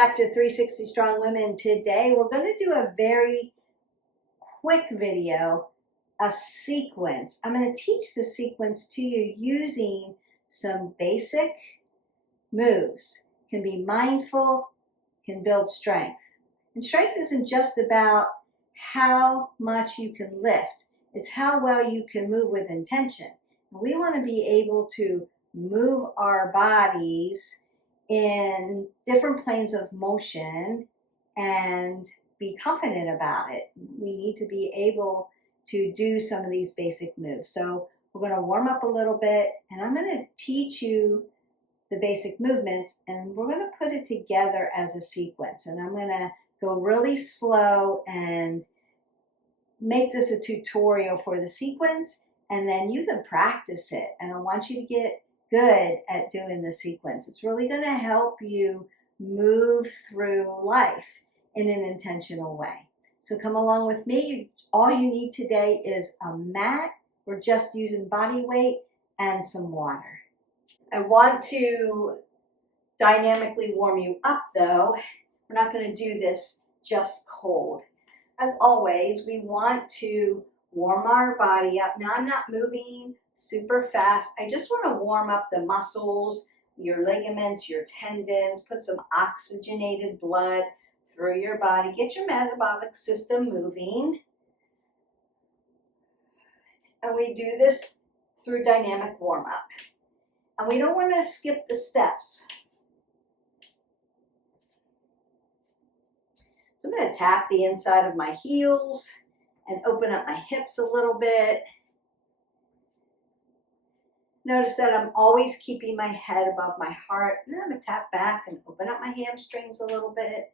back to 360 Strong Women. Today we're going to do a very quick video, a sequence. I'm going to teach the sequence to you using some basic moves. Can be mindful, can build strength. And strength isn't just about how much you can lift. It's how well you can move with intention. And we want to be able to move our bodies in different planes of motion and be confident about it. We need to be able to do some of these basic moves. So we're going to warm up a little bit, and I'm going to teach you the basic movements, and we're going to put it together as a sequence. And I'm going to go really slow and make this a tutorial for the sequence, and then you can practice it. And I want you to get good at doing the sequence. It's really going to help you move through life in an intentional way. So come along with me. All you need today is a mat. We're just using body weight and some water. I want to dynamically warm you up though. We're not going to do this just cold. As always, we want to warm our body up. Now I'm not moving super fast. I just want to warm up the muscles, your ligaments, your tendons, put some oxygenated blood through your body, get your metabolic system moving. And we do this through dynamic warm up. And we don't want to skip the steps. So I'm going to tap the inside of my heels and open up my hips a little bit. Notice that I'm always keeping my head above my heart. And then I'm going to tap back and open up my hamstrings a little bit.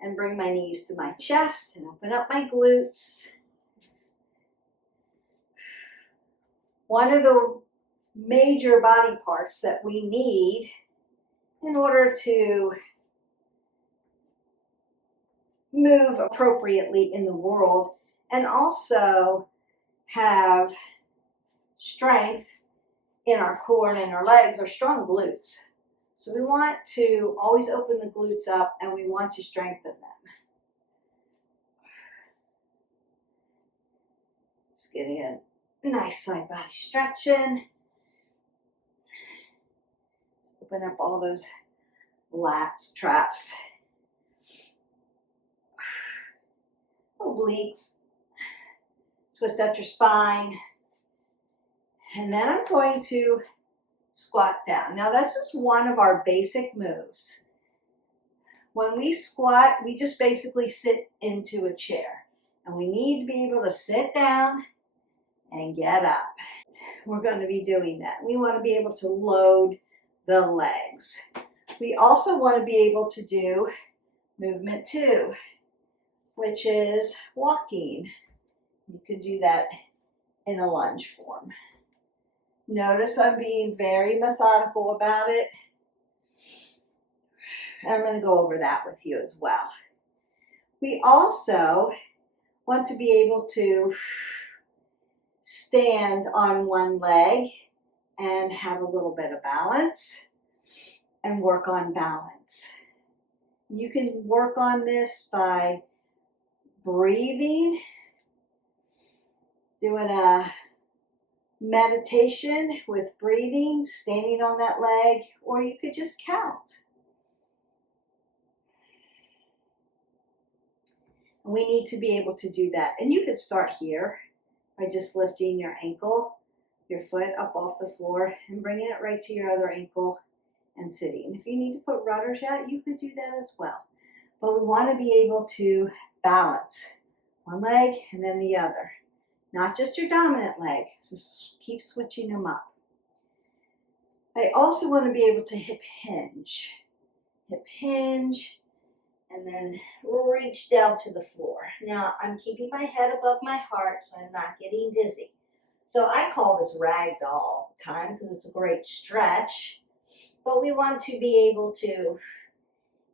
And bring my knees to my chest and open up my glutes. One of the major body parts that we need in order to move appropriately in the world and also have strength in our core and in our legs are strong glutes. So we want to always open the glutes up and we want to strengthen them. Just getting a nice side body stretching. Open up all those lats, traps, obliques. Twist out your spine. And then I'm going to squat down. Now this is one of our basic moves. When we squat, we just basically sit into a chair. And we need to be able to sit down and get up. We're going to be doing that. We want to be able to load the legs. We also want to be able to do movement 2, which is walking. You can do that in a lunge form. Notice I'm being very methodical about it. I'm going to go over that with you as well. We also want to be able to stand on one leg and have a little bit of balance and work on balance. You can work on this by breathing, doing a meditation with breathing, standing on that leg, or you could just count. We need to be able to do that. And you could start here by just lifting your ankle, your foot up off the floor and bringing it right to your other ankle and sitting. If you need to put rudders out, you could do that as well. But we want to be able to balance one leg and then the other. Not just your dominant leg, so keep switching them up. I also want to be able to hip hinge. Hip hinge, and then reach down to the floor. Now, I'm keeping my head above my heart so I'm not getting dizzy. So I call this ragdoll time because it's a great stretch. But we want to be able to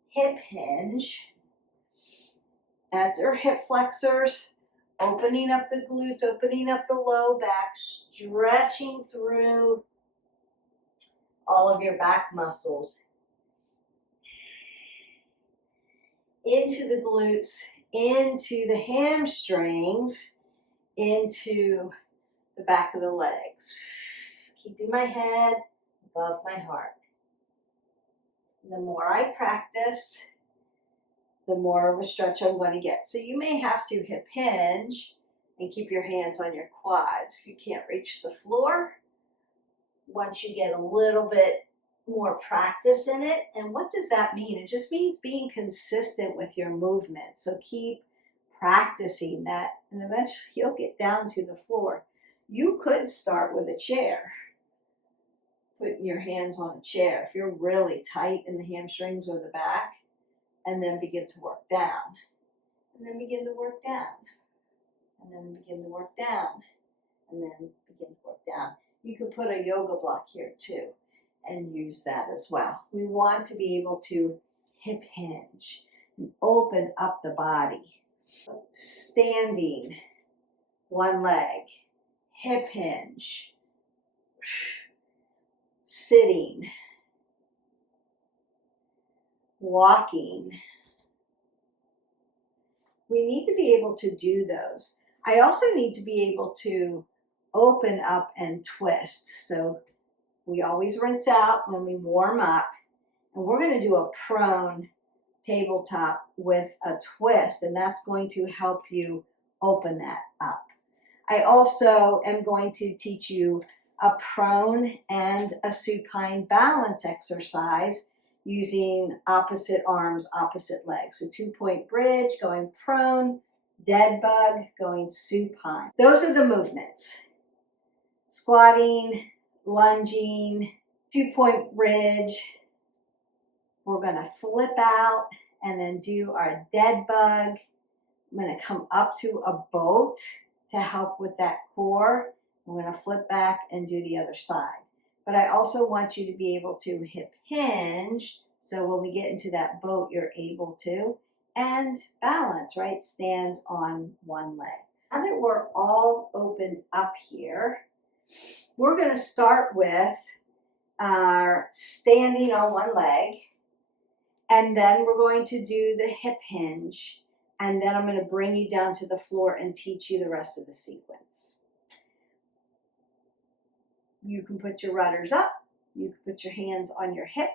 hip hinge at our hip flexors, opening up the glutes, opening up the low back, stretching through all of your back muscles into the glutes, into the hamstrings, into the back of the legs. Keeping my head above my heart. The more I practice, the more of a stretch I'm going to get. So you may have to hip hinge and keep your hands on your quads if you can't reach the floor. Once you get a little bit more practice in it. And what does that mean? It just means being consistent with your movement. So keep practicing that, and eventually you'll get down to the floor. You could start with a chair, putting your hands on a chair if you're really tight in the hamstrings or the back, and then begin to work down, and then begin to work down, and then begin to work down, and then begin to work down. You could put a yoga block here too and use that as well. We want to be able to hip hinge and open up the body. Standing, one leg, hip hinge, sitting, walking. We need to be able to do those. I also need to be able to open up and twist. So we always rinse out when we warm up, and we're going to do a prone tabletop with a twist, and that's going to help you open that up. I also am going to teach you a prone and a supine balance exercise using opposite arms, opposite legs. So 2-point bridge, going prone, dead bug, going supine. Those are the movements. Squatting, lunging, 2-point bridge. We're going to flip out and then do our dead bug. I'm going to come up to a boat to help with that core. I'm going to flip back and do the other side. But I also want you to be able to hip hinge, so when we get into that boat, you're able to, and balance, right? Stand on one leg. Now that we're all opened up here, we're going to start with our standing on one leg, and then we're going to do the hip hinge, and then I'm going to bring you down to the floor and teach you the rest of the sequence. You can put your rudders up, you can put your hands on your hip,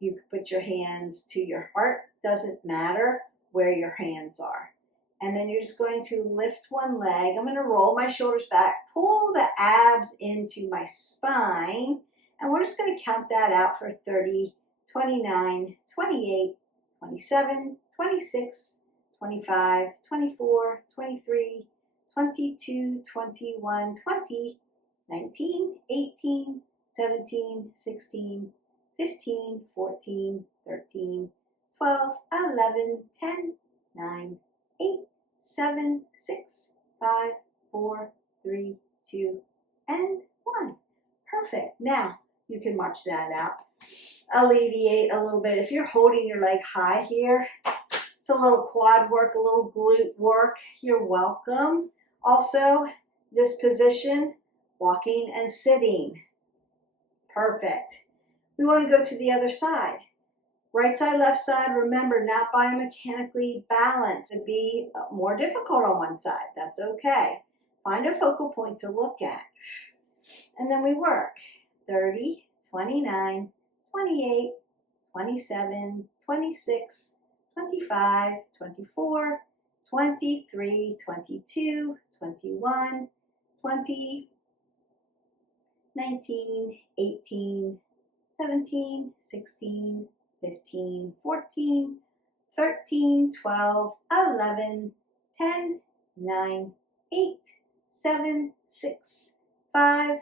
you can put your hands to your heart, doesn't matter where your hands are. And then you're just going to lift one leg. I'm going to roll my shoulders back, pull the abs into my spine, and we're just going to count that out for 30, 29, 28, 27, 26, 25, 24, 23, 22, 21, 20, 19, 18, 17, 16, 15, 14, 13, 12, 11, 10, 9, 8, 7, 6, 5, 4, 3, 2, and 1. Perfect. Now you can march that out. Alleviate a little bit. If you're holding your leg high here, it's a little quad work, a little glute work. You're welcome. Also, this position, walking and sitting. Perfect. We want to go to the other side. Right side, left side, remember, not biomechanically balanced. It'd be more difficult on one side. That's okay. Find a focal point to look at. And then we work 30, 29, 28, 27, 26, 25, 24, 23, 22, 21, 20, 19, 18, 17, 16, 15, 14, 13, 12, 11, 10, 9, 8, 7, 6, 5,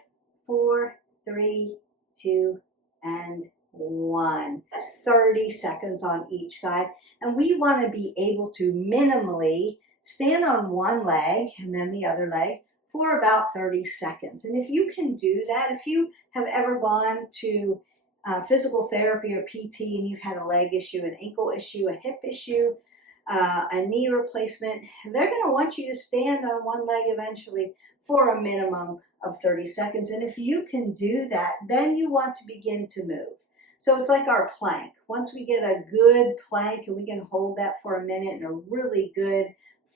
4, 3, 2, and 1. That's 30 seconds on each side. And we want to be able to minimally stand on one leg and then the other leg for about 30 seconds. And if you can do that, if you have ever gone to physical therapy or PT and you've had a leg issue, an ankle issue, a hip issue, a knee replacement, they're going to want you to stand on one leg eventually for a minimum of 30 seconds. And if you can do that, then you want to begin to move. So it's like our plank. Once we get a good plank and we can hold that for a minute in a really good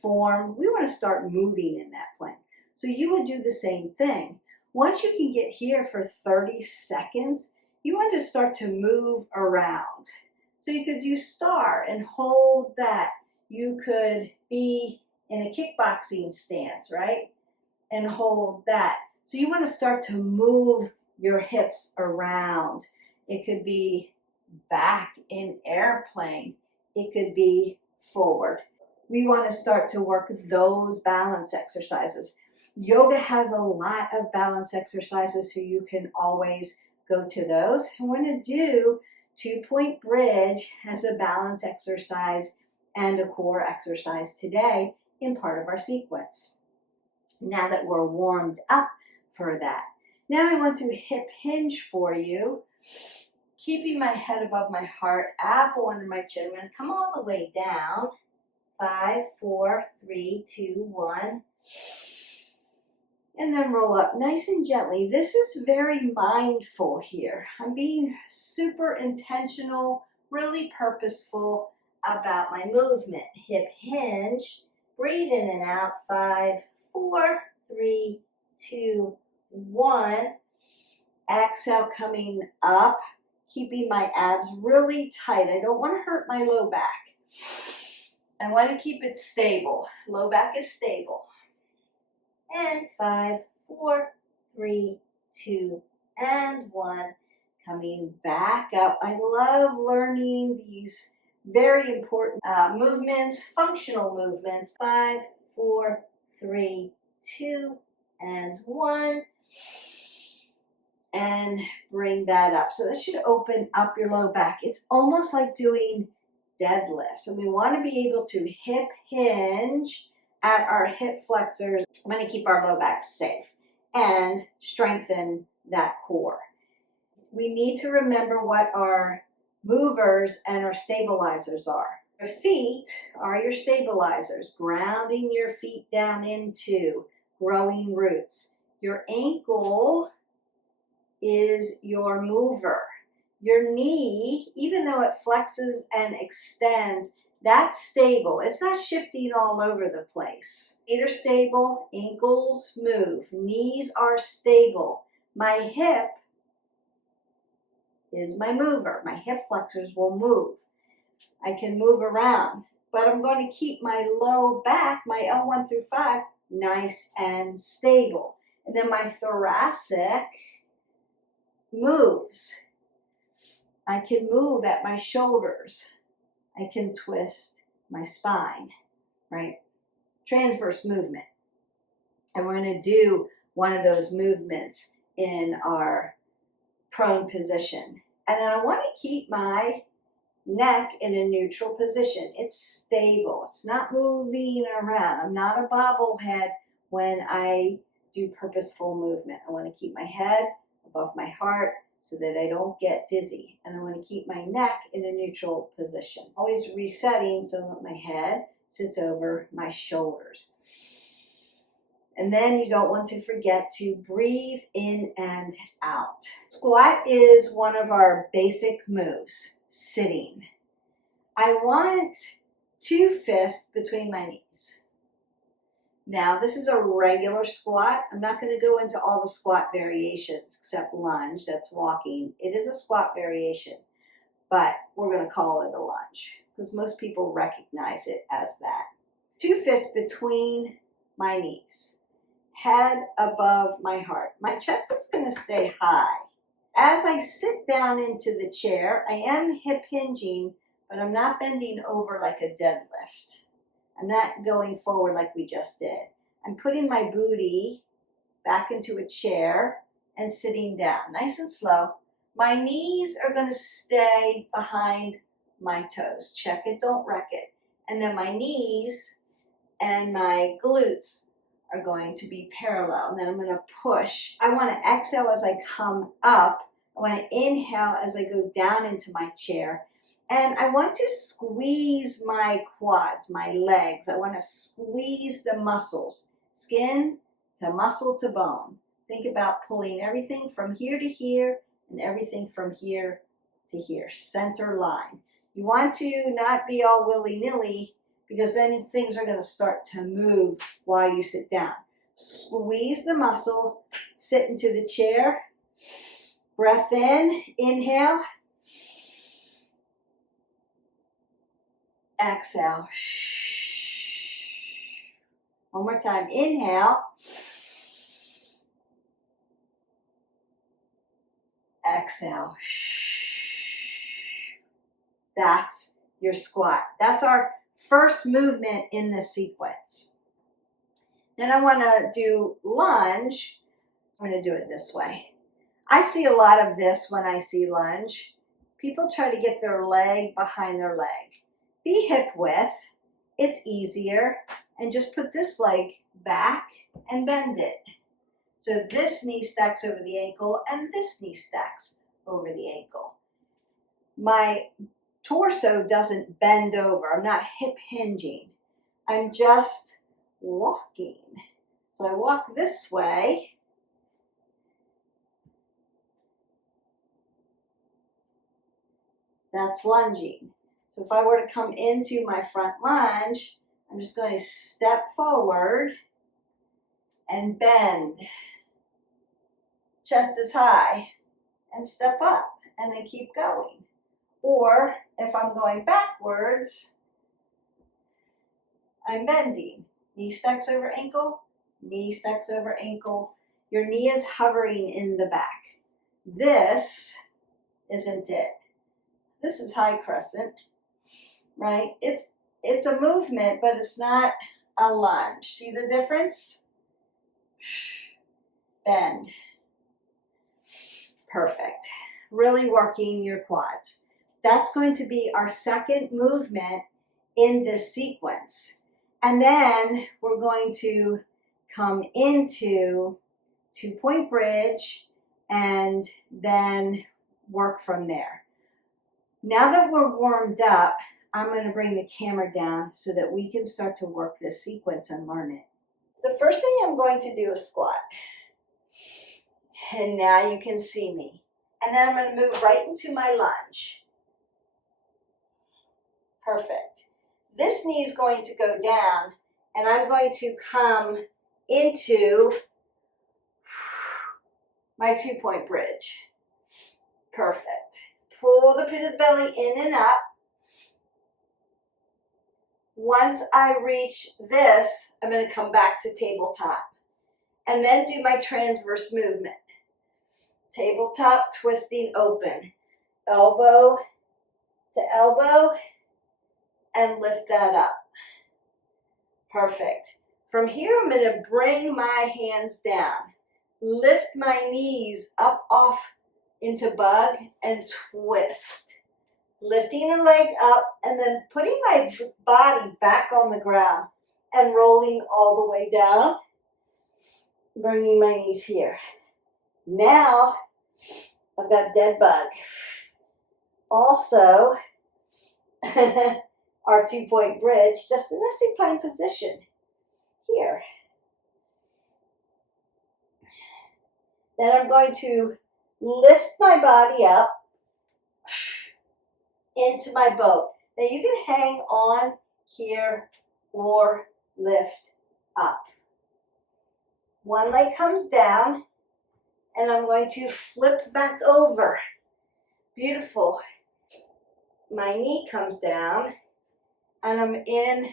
form, we want to start moving in that plank. So you would do the same thing. Once you can get here for 30 seconds, you want to start to move around. So you could do star and hold that. You could be in a kickboxing stance, right? And hold that. So you want to start to move your hips around. It could be back in airplane. It could be forward. We want to start to work those balance exercises. Yoga has a lot of balance exercises, so you can always go to those. I want to do 2-point bridge as a balance exercise and a core exercise today in part of our sequence. Now that we're warmed up for that, now I want to hip hinge for you, keeping my head above my heart, apple under my chin. I'm going to come all the way down. 5, 4, 3, 2, 1. And then roll up nice and gently. This is very mindful here. I'm being super intentional, really purposeful about my movement. Hip hinge, breathe in and out. 5, 4, 3, 2, 1. Exhale, coming up, keeping my abs really tight. I don't want to hurt my low back. I want to keep it stable. Low back is stable. And 5, 4, 3, 2, and 1. Coming back up. I love learning these very important movements, functional movements. 5, 4, 3, 2, and 1. And bring that up. So that should open up your low back. It's almost like doing deadlifts. And we want to be able to hip hinge at our hip flexors. I'm going to keep our low back safe and strengthen that core. We need to remember what our movers and our stabilizers are. Your feet are your stabilizers, grounding your feet down into growing roots. Your ankle is your mover. Your knee, even though it flexes and extends, that's stable. It's not shifting all over the place. Feet are stable, ankles move, knees are stable. My hip is my mover. My hip flexors will move. I can move around, but I'm going to keep my low back, my L1 through 5, nice and stable. And then my thoracic moves. I can move at my shoulders. I can twist my spine, right? Transverse movement. And we're going to do one of those movements in our prone position. And then I want to keep my neck in a neutral position. It's stable. It's not moving around. I'm not a bobblehead when I do purposeful movement. I want to keep my head above my heart so that I don't get dizzy. And I want to keep my neck in a neutral position. Always resetting so that my head sits over my shoulders. And then you don't want to forget to breathe in and out. Squat is one of our basic moves, sitting. I want 2 fists between my knees. Now, this is a regular squat. I'm not going to go into all the squat variations except lunge, that's walking. It is a squat variation, but we're going to call it a lunge because most people recognize it as that. 2 fists between my knees, head above my heart. My chest is going to stay high. As I sit down into the chair, I am hip hinging, but I'm not bending over like a deadlift. I'm not going forward like we just did. I'm putting my booty back into a chair and sitting down, nice and slow. My knees are going to stay behind my toes. Check it, don't wreck it. And then my knees and my glutes are going to be parallel. And then I'm going to push. I want to exhale as I come up. I want to inhale as I go down into my chair. And I want to squeeze my quads, my legs. I want to squeeze the muscles, skin to muscle to bone. Think about pulling everything from here to here and everything from here to here, center line. You want to not be all willy-nilly because then things are going to start to move while you sit down. Squeeze the muscle, sit into the chair, breath in, inhale, exhale. One more time, inhale, exhale. That's your squat. That's our first movement in this sequence. Then I want to do lunge. I'm going to do it this way. I see a lot of this when I see lunge. People try to get their leg behind their leg. Be hip width. It's easier. And just put this leg back and bend it. So this knee stacks over the ankle and this knee stacks over the ankle. My torso doesn't bend over. I'm not hip hinging. I'm just walking. So I walk this way. That's lunging. So if I were to come into my front lunge, I'm just going to step forward and bend. Chest is high and step up and then keep going. Or if I'm going backwards, I'm bending. Knee stacks over ankle, knee stacks over ankle. Your knee is hovering in the back. This isn't it. This is high crescent, right? It's a movement, but it's not a lunge. See the difference? Bend. Perfect. Really working your quads. That's going to be our second movement in this sequence. And then we're going to come into 2-point bridge and then work from there. Now that we're warmed up, I'm going to bring the camera down so that we can start to work this sequence and learn it. The first thing I'm going to do is squat. And now you can see me. And then I'm going to move right into my lunge. Perfect. This knee is going to go down, and I'm going to come into my 2-point bridge. Perfect. Pull the pit of the belly in and up. Once I reach this, I'm going to come back to tabletop and then do my transverse movement. Tabletop, twisting open. Elbow to elbow and lift that up. Perfect. From here, I'm going to bring my hands down. Lift my knees up off into bug and twist. Lifting a leg up and then putting my body back on the ground and rolling all the way down, bringing my knees here. Now, I've got dead bug. Also, our 2-point bridge, just in a supine position here. Then I'm going to lift my body up into my boat. Now you can hang on here or lift up. One leg comes down and I'm going to flip back over. Beautiful. My knee comes down and I'm in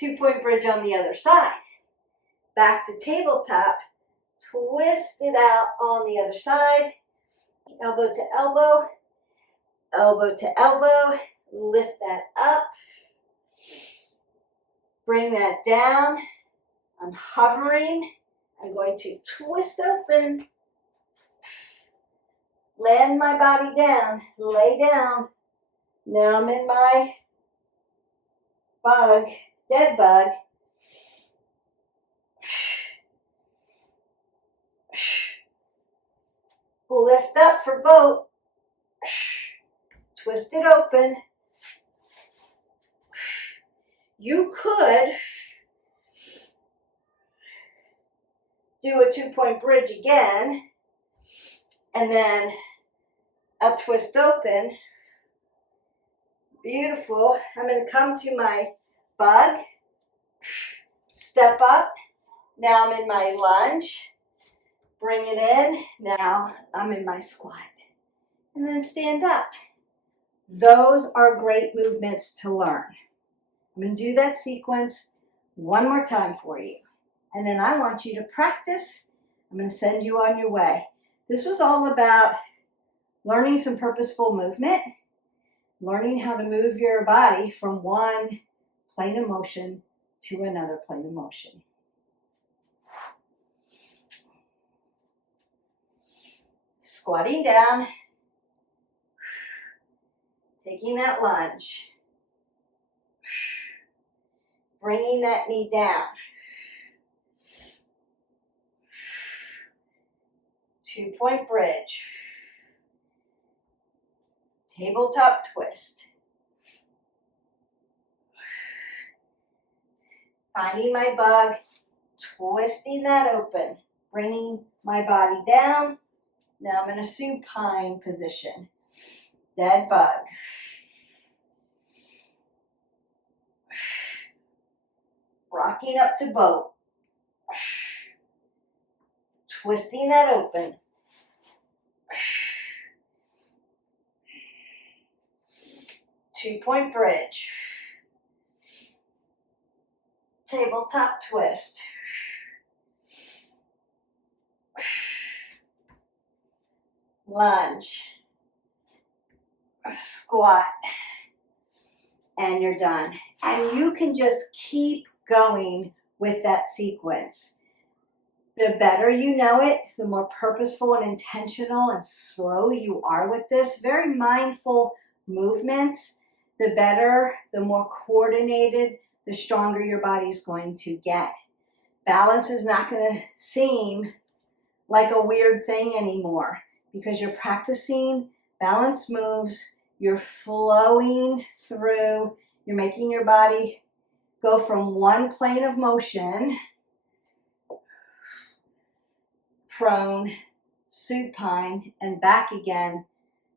2-point bridge on the other side. Back to tabletop, twist it out on the other side, elbow to elbow, elbow to elbow, lift that up, bring that down. I'm hovering. I'm going to twist open, land my body down, lay down. Now I'm in my bug, dead bug. Lift up for boat. twist it open. You could do a 2-point bridge again, and then a twist open. Beautiful. I'm going to come to my bug, step up. Now I'm in my lunge. Bring it in. Now I'm in my squat. And then stand up. Those are great movements to learn. I'm going to do that sequence one more time for you. And then I want you to practice. I'm going to send you on your way. This was all about learning some purposeful movement, learning how to move your body from one plane of motion to another plane of motion. Squatting down, taking that lunge, bringing that knee down, 2-point bridge, tabletop twist, finding my bug, twisting that open, bringing my body down. Now I'm in a supine position, dead bug. Rocking up to boat, twisting that open. Two-point bridge, tabletop twist, lunge, squat, and you're done. And you can just keep going with that sequence. The better you know it, the more purposeful and intentional and slow you are with this, very mindful movements, the better, the more coordinated, the stronger your body is going to get. Balance is not going to seem like a weird thing anymore because you're practicing balanced moves, you're flowing through, you're making your body go from one plane of motion, prone, supine, and back again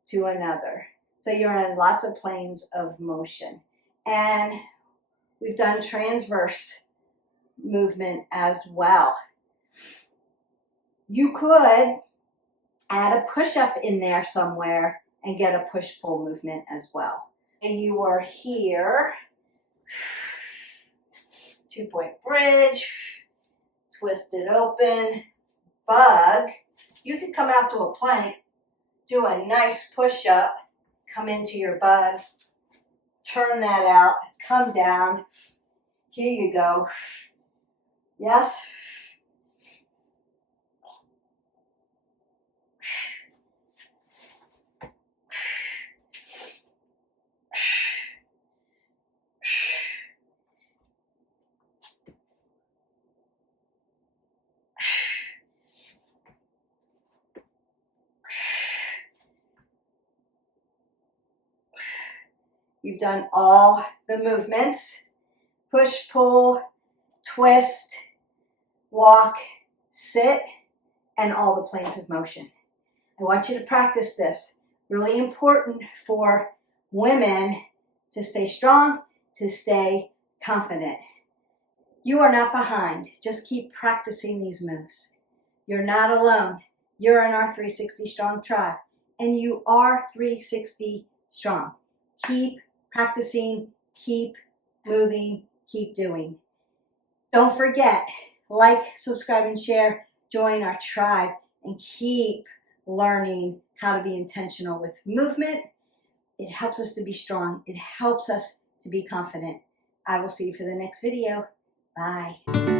to another. So you're in lots of planes of motion. And we've done transverse movement as well. You could add a push-up in there somewhere and get a push-pull movement as well. And you are here, 2-point bridge, twist it open, bug. You could come out to a plank, do a nice push-up, come into your bug, turn that out, come down. Here you go. Yes? You've done all the movements, push, pull, twist, walk, sit, and all the planes of motion. I want you to practice this. Really important for women to stay strong, to stay confident. You are not behind. Just keep practicing these moves. You're not alone. You're in our 360 Strong tribe, and you are 360 strong. Keep practicing, keep moving, keep doing. Don't forget, like, subscribe, and share. Join our tribe and keep learning how to be intentional with movement. It helps us to be strong. It helps us to be confident. I will see you for the next video. Bye.